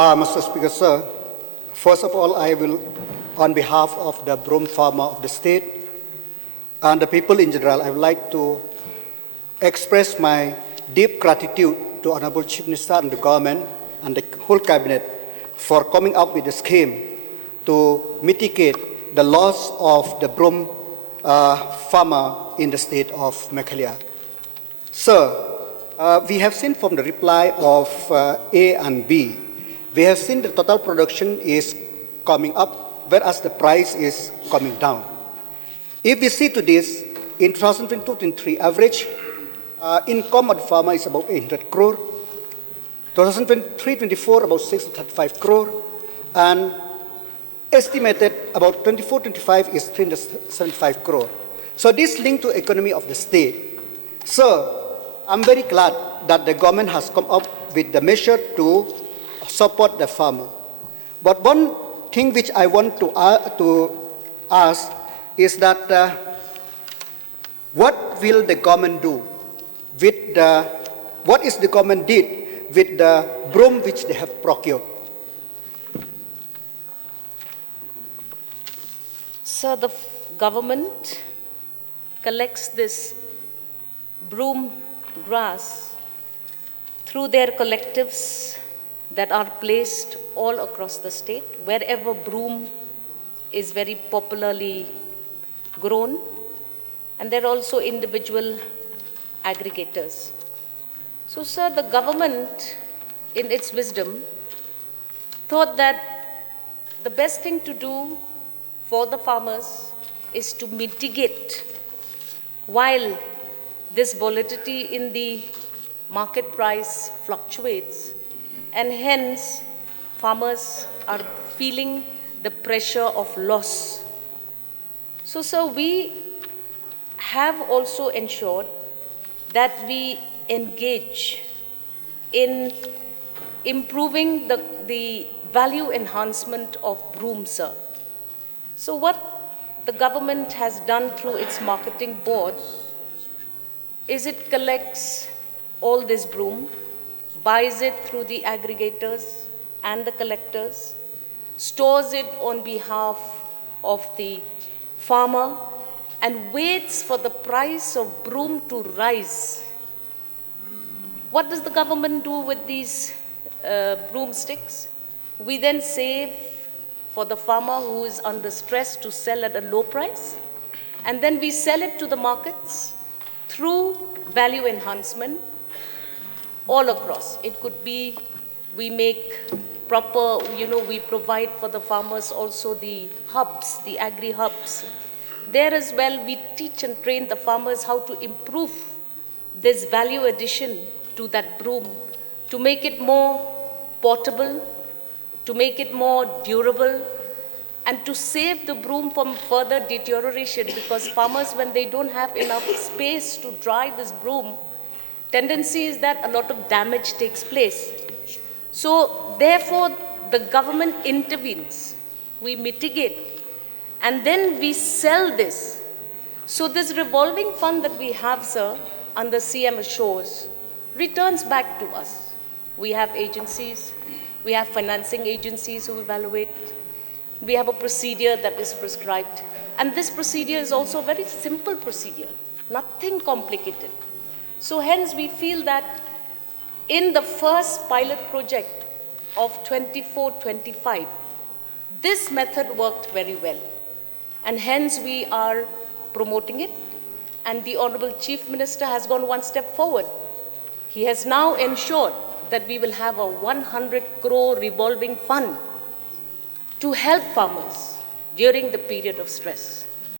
Mr. Speaker, sir, first of all, I will, on behalf of the broom farmer of the state and the people in general, I would like to express my deep gratitude to Honorable Chief Minister and the government and the whole cabinet for coming up with a scheme to mitigate the loss of the broom farmer in the state of Meghalaya. Sir, we have seen from the reply of A and B, we have seen the total production is coming up, whereas the price is coming down. If we see to this, in 2022-23, average income of the farmer is about 800 crore, 2023-24 about 635 crore, and estimated about 24-25 is 375 crore. So this linked to economy of the state. So I'm very glad that the government has come up with the measure to support the farmer. But one thing which I want to ask is that what will the government do with what is the government did with the broom which they have procured? So the government collects this broom grass through their collectives that are placed all across the state, wherever broom is very popularly grown, and there are also individual aggregators. So, sir, the government, in its wisdom, thought that the best thing to do for the farmers is to mitigate while this volatility in the market price fluctuates, and hence farmers are feeling the pressure of loss. So, sir, we have also ensured that we engage in improving the value enhancement of broom, sir. So what the government has done through its marketing board is it collects all this broom, buys it through the aggregators and the collectors, stores it on behalf of the farmer, and waits for the price of broom to rise. What does the government do with these broomsticks? We then save for the farmer who is under stress to sell at a low price, and then we sell it to the markets through value enhancement all across. It could be we make proper, we provide for the farmers also the hubs, the agri hubs. There as well, we teach and train the farmers how to improve this value addition to that broom, to make it more portable, to make it more durable, and to save the broom from further deterioration, because farmers, when they don't have enough space to dry this broom, tendency is that a lot of damage takes place. So therefore, the government intervenes, we mitigate, and then we sell this. So this revolving fund that we have, sir, under CM Assures, returns back to us. We have agencies, we have financing agencies who evaluate. We have a procedure that is prescribed. And this procedure is also a very simple procedure, nothing complicated. So hence we feel that in the first pilot project of 24-25, this method worked very well. And hence we are promoting it. And the Honorable Chief Minister has gone one step forward. He has now ensured that we will have a 100 crore revolving fund to help farmers during the period of stress.